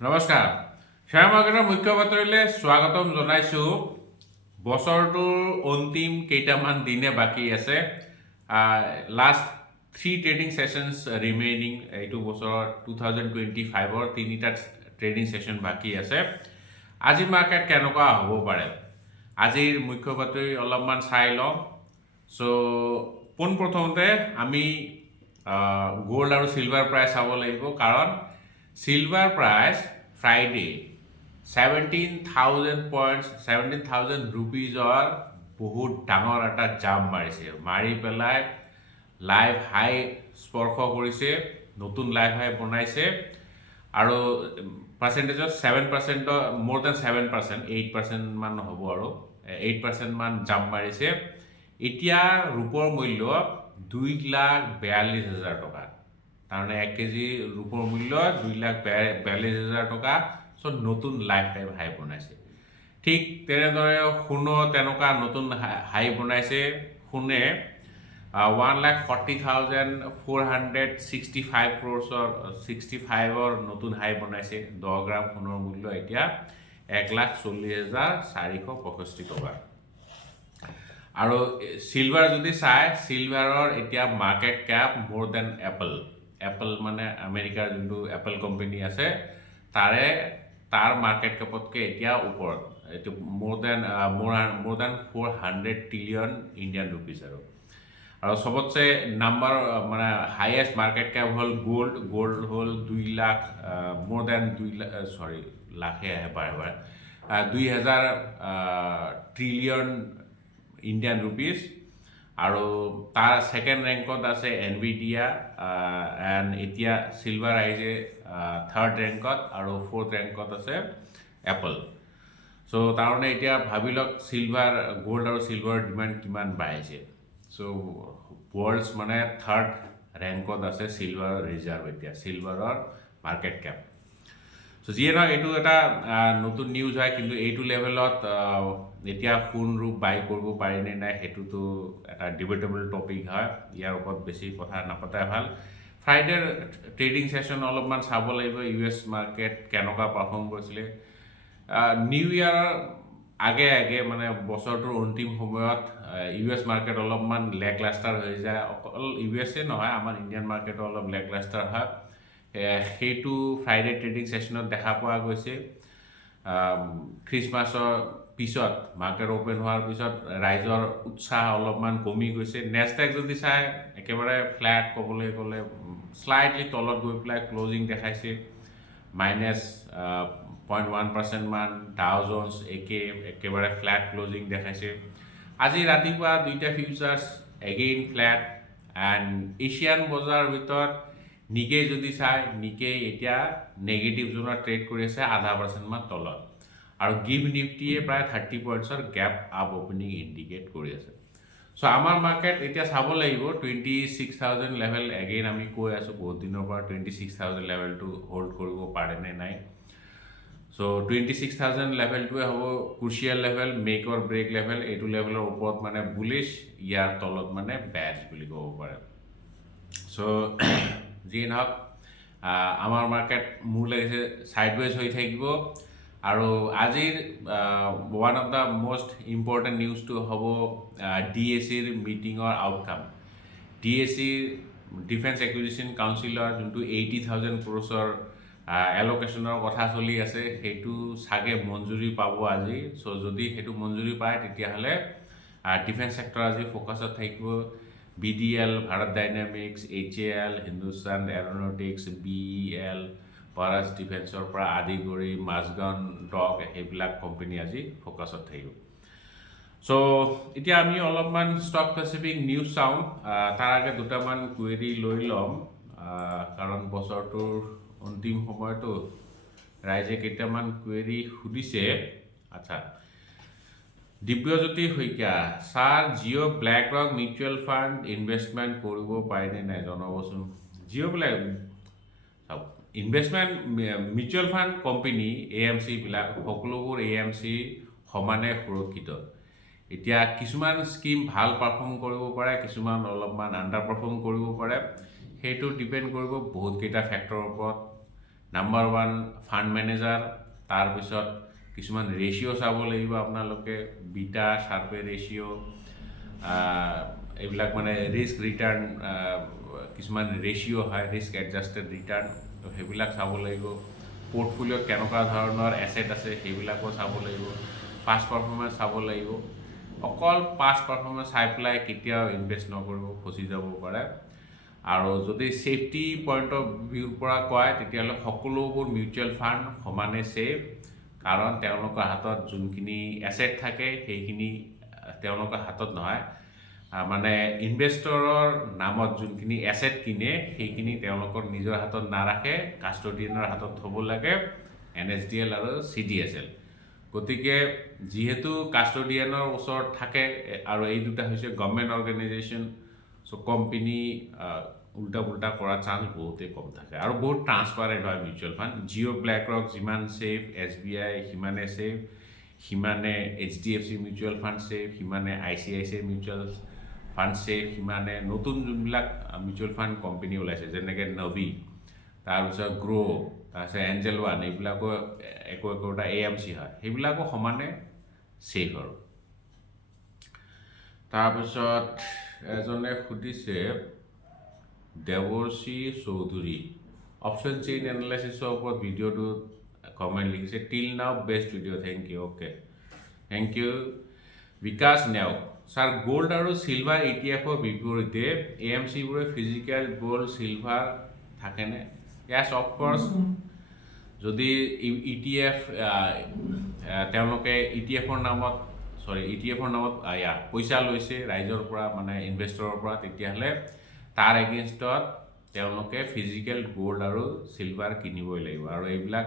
নমস্কাৰ শ্বেয়াৰ মাৰ্কেটৰ মুখ্য বাতৰিলৈ স্বাগতম জনাইছো বছৰটোৰ অন্তিম কেইটামান দিনে বাকী আছে লাষ্ট 3 ট্ৰেডিং সেশনস ৰিমেইনিং এইটো বছৰৰ 2025 ৰ তিনিটা ট্ৰেডিং সেশন বাকী আছে আজি মাৰ্কেট কেনেকুৱা হ'ব পাৰে আজিৰ মুখ্য বাতৰি অলপমান চাই লওঁ সো পোনপ্ৰথমতে আমি গোল্ড আৰু সিলভাৰ প্ৰাইস চাব লাগিব কাৰণ Silver price Friday 17,000 points 17,000 rupees or বহুত ডাঙৰ এটা জাম্প মাৰিছে মাৰি পেলাই লাইভ হাই স্পৰ্শ কৰিছে নতুন লাইভ হাই বনাইছে আৰু পাৰ্সেন্টেজত 7% more than 7% 8% মান হ'ব আৰু 8% মান জাম্প মাৰিছে এতিয়া ৰূপৰ মূল্য 2,42,000 টকা তাৰমানে 1 কেজি ৰূপৰ মূল্য 2,42,000 টকা সো নতুন লাইফ টাইম হাই বনাইছে ঠিক তেনেদৰে সোণো তেনেকুৱা নতুন হাই বনাইছে সোণে 1,40,465 crores 65 ৰ নতুন হাই বনাইছে 10 গ্ৰাম সোণৰ মূল্য এতিয়া 1,40,465 টকা আৰু সিলভাৰ যদি চাই সিলভাৰৰ এতিয়া মাৰ্কেট ক্যাপ মোৰ দেন এপল মানে আমেৰিকাৰ যোনটো এপল কোম্পানী আছে তাৰ মাৰ্কেট ক্যাপতকে এতিয়া ওপৰত এটো মোৰ দেন 400 ট্ৰিলিয়ন ইণ্ডিয়ান ৰুপিস আৰু সবতছে নাম্বাৰ মানে হাইয়েস্ট মাৰ্কেট ক্যাপ হল গোল্ড হল 2 লাখ মোৰ দেন 2 লাখ সৰি লাখে আহে বাৰে 2000 ট্ৰিলিয়ন ইণ্ডিয়ান ৰুপিস আৰু তাৰ সেকেন্ড ৰেংকত আছে এনভিডিয়া এন্ড এতিয়া সিলভাৰ আইছে থাৰ্ড ৰেংকত আৰু ফোৰ্থ ৰেংকত আছে এপল সো তাৰনে এতিয়া ভাবিলক সিলভাৰ গোল্ড আৰু সিলভাৰ ডিমান্ড কিমান বাঢ়িছে সো ওয়াৰ্ল্ডছ মানে থাৰ্ড ৰেংকত আছে সিলভাৰ ৰিজাৰ্ভ এতিয়া সিলভাৰৰ মাৰ্কেট ক্যাপ সো যিয়ে নহয় এইটো এটা নতুন নিউজ হয় কিন্তু এইটো লেভেলত এতিয়া কোন ৰূপ বাই কৰিব পাৰি নে নাই হেতুটো এটা ডিবেটেবল টপিক হয় ইয়াৰ ওপৰত বেছি কথা নাপাতাই ভাল ফ্ৰাইডেৰ ট্ৰেডিং সেশন অলপমান চাব লাগিব ইউএছ মাৰ্কেট কেনেকুৱা পাৰফৰ্ম কৰিছিলে নিউ ইয়াৰ আগে মানে বছৰটোৰ অন্তিম সময়ত ইউএছ মাৰ্কেট অলপমান লেকলাষ্টাৰ হৈ যায় অকল ইউএছএ নহয় আমাৰ ইণ্ডিয়ান মাৰ্কেটো অলপ লেকলাষ্টাৰ হয় হেতু ফ্ৰাইডে ট্ৰেডিং সেশনত দেখা পোৱা গৈছে খ্ৰীষ্টমাছৰ পিছত মাৰ্কেট ওপেন হোৱাৰ পিছত ৰাইজৰ উৎসাহ অলপমান কমি গৈছে নেস্টেক যদি চাই একেবাৰে ফ্ল্যাট ক'বলৈ গ'লে স্লাইডলি তলত গৈ পেলাই ক্লোজিং দেখাইছে -0.1% মান ডাও জোন্স একেবাৰে ফ্ল্যাট ক্লোজিং দেখাইছে আজি ৰাতিপুৱা দুইটা ফিউচাৰ্স এগেইন ফ্ল্যাট এন্ড এছিয়ান বজাৰ ভিতৰত নিকে যদি চাই নিকে এতিয়া নেগেটিভ জোনত ট্ৰেড কৰি আছে 0.5% মান তলত আৰু গিভ নিফটিয়ে প্ৰায় 30 পইণ্টছৰ গ্যাপ আপ ওপেনিং ইন্ডিকেট কৰি আছে সো আমাৰ মাৰ্কেট এতিয়া চাব লাগিব 26,000 লেভেল এগেইন আমি কৈ আছো বহুত দিনৰ পৰা 26,000 লেভেলটো হোল্ড কৰিব পাৰে নে নাই সো 26,000 লেভেলটোৱে হ'ব ক্ৰুচিয়াল লেভেল মেক অৰ ব্ৰেক লেভেল এইটো লেভেলৰ ওপৰত মানে বুলিশ ইয়াৰ তলত মানে বেয়াৰিশ বুলি ক'ব পাৰে সো যি নহওক আমাৰ মাৰ্কেট মোৰ লাগিছে সাইডৱেজ হৈ থাকিব আৰু আজিৰ one of the most important news টু হ'ব ডিএসিৰ মিটিংৰ আউটকাম ডিএসি ডিফেন্স একুইজিশন কাউন্সিলৰ যোনটো 80,000 ক্ৰোৰৰ এলোকেশনৰ কথা চলি আছে হেতু সাগে মঞ্জুৰি পাব আজি সো যদি হেতু মঞ্জুৰি পায় তেতিয়া হলে ডিফেন্স সেক্টৰ আজি ফোকাসত থাকিব BDL Bharat dynamics HAL Hindustan aeronautics BEL পাৰাস ডিফেন্সৰ পৰা আদি কৰি মাজগান ডক হেবিলাক কোম্পানী আজি ফোকাসত থাকিব সো এতিয়া আমি অলপমান ষ্টক স্পেসিফিক নিউজ চাও তাৰ আগে দুটামান কুৱেৰি লৈ লম কাৰণ বছৰটোৰ অন্তিম সময়টো ৰাইজে কেইটামান কুৱেৰি সুধিছে আচ্ছা দিব্যজ্যোতি হৈকা সাৰ Jio black rock mutual fund investment কৰিব পাইনে নাই জনাবচোন Jio black investment mutual fund company AMC বিলাক সকলোবোৰ এএমসি সমানে সুৰক্ষিত এতিয়া কিছুমান স্কিম ভাল পাৰফৰ্ম কৰিব পাৰে কিছুমান অলপমান আন্ডাৰ পাৰফৰ্ম কৰিব পাৰে হেতু ডিপেন্ড কৰিব বহুত কেইটা ফ্যাক্টৰৰ ওপৰত নাম্বাৰ 1 ফাণ্ড মেনেজাৰ, তাৰপিছত কিছুমান ৰেচিঅ' চাব লাগিব আপোনালোকে, বিটা শাৰ্পে ৰেচিঅ', এইবিলাক মানে ৰিস্ক ৰিটাৰ্ণ, কিছুমান ৰেচিঅ' হয় ৰিস্ক এডজাষ্টেড ৰিটাৰ্ণ, তো সেইবিলাক চাব লাগিব। পৰ্টফলিঅ'ত কেনেকুৱা ধৰণৰ এছেট আছে সেইবিলাকো চাব লাগিব, পাষ্ট পাৰফৰ্মেঞ্চ চাব লাগিব। অকল পাষ্ট পাৰফৰ্মেঞ্চ চাই পেলাই কেতিয়াও ইনভেষ্ট নকৰিব, ফচি যাব পাৰে। আৰু যদি ছেফটি পইণ্ট অফ ভিউৰ পৰা কয় তেতিয়াহ'লে সকলোবোৰ মিউচুৱেল ফাণ্ড সমানে ছেফ, কাৰণ তেওঁলোকৰ হাতত যোনখিনি এছেট থাকে সেইখিনি তেওঁলোকৰ হাতত নহয়, মানে ইনভেষ্টৰৰ নামত যোনখিনি এছেট কিনে সেইখিনি তেওঁলোকৰ নিজৰ হাতত নাৰাখে, কাষ্টডিয়ানৰ হাতত থ'ব লাগে, NSDL আৰু CDSL। গতিকে যিহেতু কাষ্টডিয়ানৰ ওচৰত থাকে আৰু এই দুটা হৈছে গভৰ্ণমেণ্ট অৰ্গেনাইজেশ্যন, চ' কোম্পানী উল্টা পুল্টা কৰাৰ চান্স বহুতেই কম থাকে আৰু বহুত ট্ৰান্সপাৰেণ্ট হয় mutual fund. Jio' black rock যিমান ছেফ, SBI সিমানে ছেফ, সিমানে HDFC মিউচুৱেল ফাণ্ড ছেফ, সিমানে ICICI মিউচুৱেল ফাণ্ড ছেফ, সিমানে নতুন যোনবিলাক মিউচুৱেল ফাণ্ড কোম্পানী ওলাইছে যেনেকৈ নভি, তাৰপিছত গ্ৰ', তাৰপিছত এঞ্জেল ওৱান, এইবিলাকো একোটা AMC হয়, সেইবিলাকো সমানে ছেফ। আৰু তাৰপিছত এজনে সুধিছে, দেৱৰ্ষী চৌধুৰী, অপশ্যন চেইন এনালাইচিছৰ ওপৰত ভিডিঅ'টো কমেণ্ট লিখিছে, till now best video', thank you. Okay, thank you. Bikash Neog, sir gold আৰু চিলভাৰ ETFৰ বিপৰীতে AMCবোৰে ফিজিকেল গ'ল্ড চিলভাৰ থাকেনে? য়েছ, অফক'ৰ্ছ। যদি ETF তেওঁলোকে ETFৰ নামত পইচা লৈছে ৰাইজৰ পৰা, মানে ইনভেষ্টৰৰ পৰা, তেতিয়াহ'লে তাৰ এগেইনষ্টত তেওঁলোকে ফিজিকেল গ'ল্ড আৰু চিলভাৰ কিনিবই লাগিব। আৰু এইবিলাক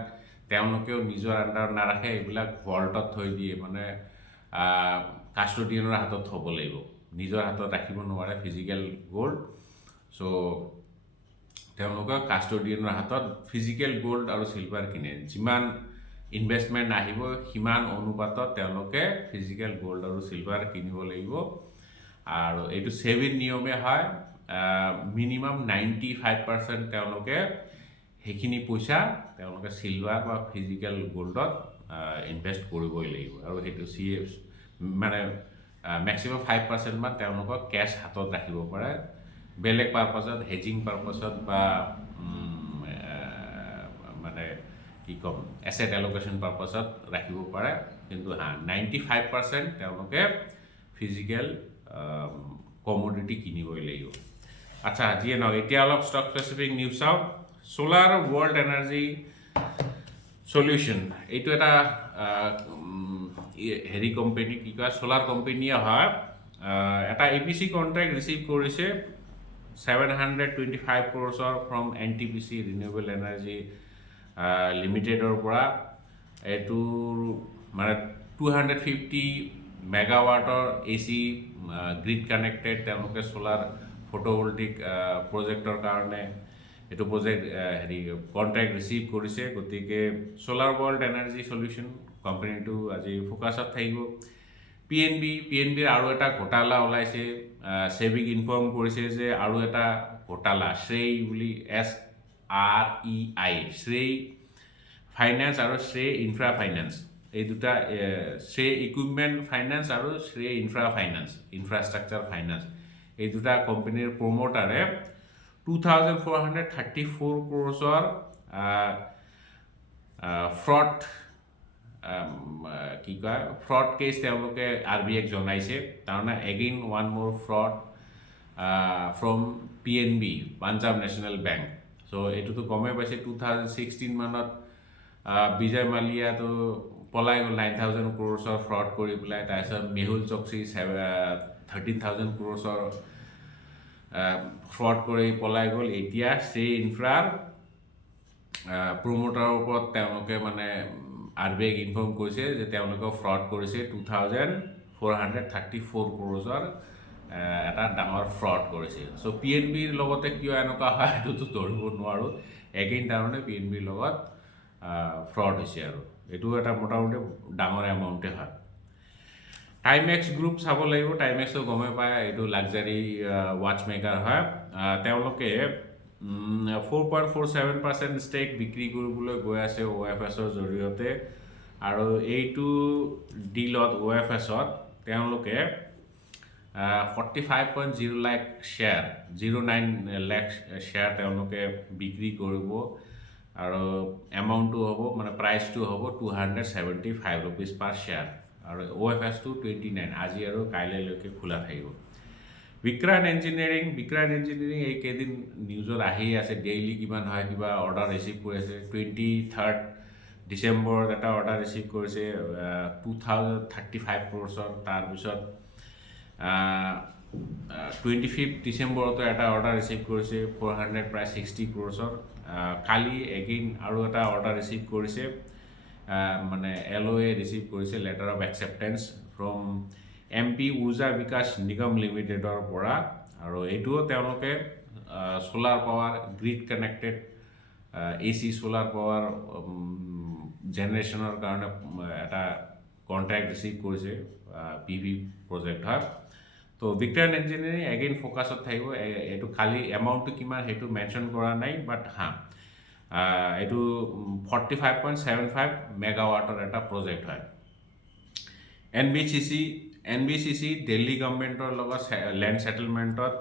তেওঁলোকেও নিজৰ আণ্ডাৰত নাৰাখে, এইবিলাক ভল্টত থৈ দিয়ে, মানে কাষ্টডিয়ানৰ হাতত থ'ব লাগিব, নিজৰ হাতত ৰাখিব নোৱাৰে ফিজিকেল গ'ল্ড। চ' তেওঁলোকে কাষ্টডিয়ানৰ হাতত ফিজিকেল গ'ল্ড আৰু চিলভাৰ কিনে, যিমান ইনভেষ্টমেণ্ট আহিব সিমান অনুপাতত তেওঁলোকে ফিজিকেল গ'ল্ড আৰু চিলভাৰ কিনিব লাগিব। আৰু এইটো ছেবিৰ নিয়মে হয়, মিনিমাম 95% তেওঁলোকে সেইখিনি পইচা তেওঁলোকে চিলভাৰ বা ফিজিকেল গ'ল্ডত ইনভেষ্ট কৰিবই লাগিব। আৰু সেইটো মানে মেক্সিমাম 5% মান তেওঁলোকক কেছ হাতত ৰাখিব পাৰে, বেলেগ পাৰপাছত, হেজিং পাৰপাছত বা মানে কি ক'ম, এছেট এল'কেশ্যন পাৰপাছত ৰাখিব পাৰে। কিন্তু 95% তেওঁলোকে ফিজিকেল কমোডিটি কিনিবই লাগিব। আচ্ছা, যিয়ে নহওক, এতিয়া অলপ ষ্টক স্পেচিফিক নিউজ চাওঁ। ছ'লাৰ ৱৰ্ল্ড এনাৰ্জি চলিউশ্যন, এইটো এটা হেৰি কোম্পানী, কি কয়, ছ'লাৰ কোম্পানীয়ে হয়। এটা EPC কণ্ট্ৰেক্ট ৰিচিভ কৰিছে 725 crores from NTPC renewable energy লিমিটেডৰ পৰা। এইটো মানে 250 মেগাৱাটৰ AC গ্ৰিড কানেক্টেড তেওঁলোকে ছ'লাৰ ফটোভল্টিক প্ৰজেক্টৰ কাৰণে এইটো প্ৰজেক্ট কণ্ট্ৰেক্ট ৰিচিভ কৰিছে। গতিকে ছ'লাৰ ৱৰ্ল্ড এনাৰ্জি চলিউশ্যন কোম্পানীটো আজি ফ'কাছত থাকিব। PNBৰ আৰু এটা ঘোটালা ওলাইছে, ছেবিক ইনফৰ্ম কৰিছে যে আৰু এটা ঘোটালা, শ্ৰেয় বুলি, SREI, শ্ৰেয় ফাইনেন্স আৰু শ্ৰেয় ইনফ্ৰা ফাইনেন্স, এই দুটা, শ্ৰেয় ইকুইপমেণ্ট ফাইনেন্স আৰু শ্ৰেয় ইনফ্ৰা ফাইনেন্স, ইনফ্ৰাষ্ট্ৰাকচাৰ ফাইনেন্স, এই দুটা কোম্পানীৰ প্ৰমোটাৰে 2434 crores ফ্ৰড, কি কয়, ফ্ৰড কেছ তেওঁলোকে RBIক জনাইছে। তাৰমানে again one more fraud from PNB, Punjab national bank. So' এইটোতো গমেই পাইছে, 2016 মানত বিজয় মালিয়াটো পলাই গ'ল 9,000 crores ফ্ৰড কৰি পেলাই। তাৰপিছত মেহুল চক্সী 13,000 crores ফ্ৰড কৰি পলাই গ'ল। এতিয়া শ্ৰেয় ইনফ্ৰাৰ প্ৰমোটাৰৰ ওপৰত তেওঁলোকে মানে RBIক ইনফৰ্ম কৰিছে যে তেওঁলোকে ফ্ৰড কৰিছে 2,434 crores এটা ডাঙৰ ফ্ৰড কৰিছে। চ' PNBৰ লগতে কিয় এনেকুৱা হয় সেইটোতো ধৰিব নোৱাৰোঁ, এগেইন তাৰমানে PNBৰ লগত ফ্ৰড হৈছে। আৰু এইটো এটা মোটামুটি ডাঙৰ এমাউণ্টে হয়। টাইমেক্স গ্ৰুপ চাব লাগিব। টাইমেক্সটো গমেই পায়, এইটো লাক্সাৰী ৱাচ মেকাৰ হয়। তেওঁলোকে 4.47% ষ্টেক বিক্ৰী কৰিবলৈ গৈ আছে OFSৰ জৰিয়তে আৰু এইটো ডিলত OFSত তেওঁলোকে 45.0 লাখ শ্বেয়াৰ 09 লাখ শ্বেয়াৰ তেওঁলোকে বিক্ৰী কৰিব আৰু এমাউণ্টটো হ'ব মানে প্ৰাইচটো হ'ব 275 rupees পাৰ শ্বেয়াৰ আৰু OFSটো 29 আজি আৰু কাইলৈলৈকে খোলা থাকিব বিক্ৰান ইঞ্জিনিয়াৰিং এইকেইদিন নিউজত আহি আছে ডেইলি কিমান হয় কিবা অৰ্ডাৰ ৰিচিভ কৰি আছে 23rd ডিচেম্বৰত এটা অৰ্ডাৰ ৰিচিভ কৰিছে 2035 crores তাৰপিছত 25th ডিচেম্বৰতো এটা অৰ্ডাৰ ৰিচিভ কৰিছে 400 প্ৰায় 60 crores কালি এগেইন আৰু এটা অৰ্ডাৰ ৰিচিভ কৰিছে মানে LOA ৰিচিভ কৰিছে letter of acceptance from MP Urja Vikas Nigam লিমিটেডৰ পৰা আৰু এইটোও তেওঁলোকে solar power grid connected AC solar power জেনেৰেশ্যনৰ কাৰণে এটা কন্ট্ৰাক্ট ৰিচিভ কৰিছে PV প্ৰজেক্ট হয় তো ভিক্টৰিয়ান ইঞ্জিনিয়াৰিং এগেইন ফ'কাছত থাকিব এইটো খালি এমাউণ্টটো কিমান সেইটো মেনশ্যন কৰা নাই বাট এইটো 45.75 মেগাৱাটৰ এটা প্ৰজেক্ট হয় NBCC দিল্লী গভৰ্ণমেণ্টৰ লগত লেণ্ড ছেটেলমেণ্টত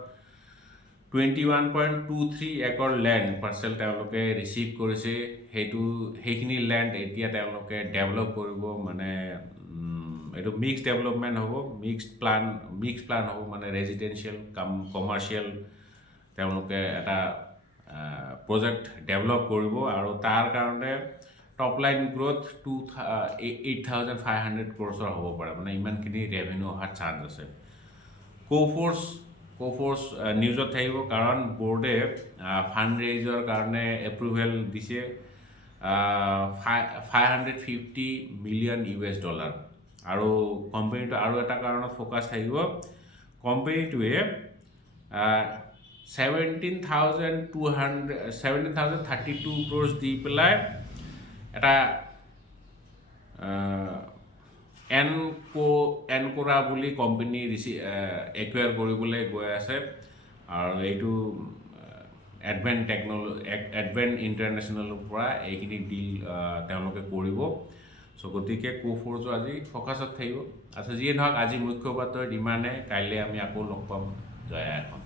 21.23 একৰ লেণ্ড পাৰ্চেল তেওঁলোকে ৰিচিভ কৰিছে সেইখিনি লেণ্ড এতিয়া তেওঁলোকে ডেভেলপ কৰিব মানে এইটো মিক্স ডেভেলপমেণ্ট হ'ব মিক্স প্লান হ'ব মানে ৰেজিডেঞ্চিয়েল কমাৰ্চিয়েল তেওঁলোকে এটা প্ৰজেক্ট ডেভেলপ কৰিব আৰু তাৰ কাৰণে টপ লাইন গ্ৰোথ 8,500 crores হ'ব পাৰে মানে ইমানখিনি ৰেভিনিউ অহাৰ চান্স আছে কোফৰ্চ নিউজত থাকিব কাৰণ বোৰ্ডে ফাণ্ড ৰেইজৰ কাৰণে এপ্ৰুভেল দিছে $550 million আৰু কোম্পানীটো আৰু এটা কাৰণত ফ'কাছ থাকিব কোম্পানীটোৱে 17,032 crores দি পেলাই এটা এনকোৰা বুলি কোম্পানী একুৱায়াৰ কৰিবলৈ গৈ আছে আৰু এইটো এডভেন্ট ইণ্টাৰনেশ্যনেলৰ পৰা এইখিনি ডিল তেওঁলোকে কৰিব চ' গতিকে কোফৰ্চো আজি ফ'কাছত থাকিব আচ্ছা যিয়ে নহওক আজি মুখ্য বাতৰিত ইমানে কাইলৈ আমি আকৌ লগ পাম জয় আই অসম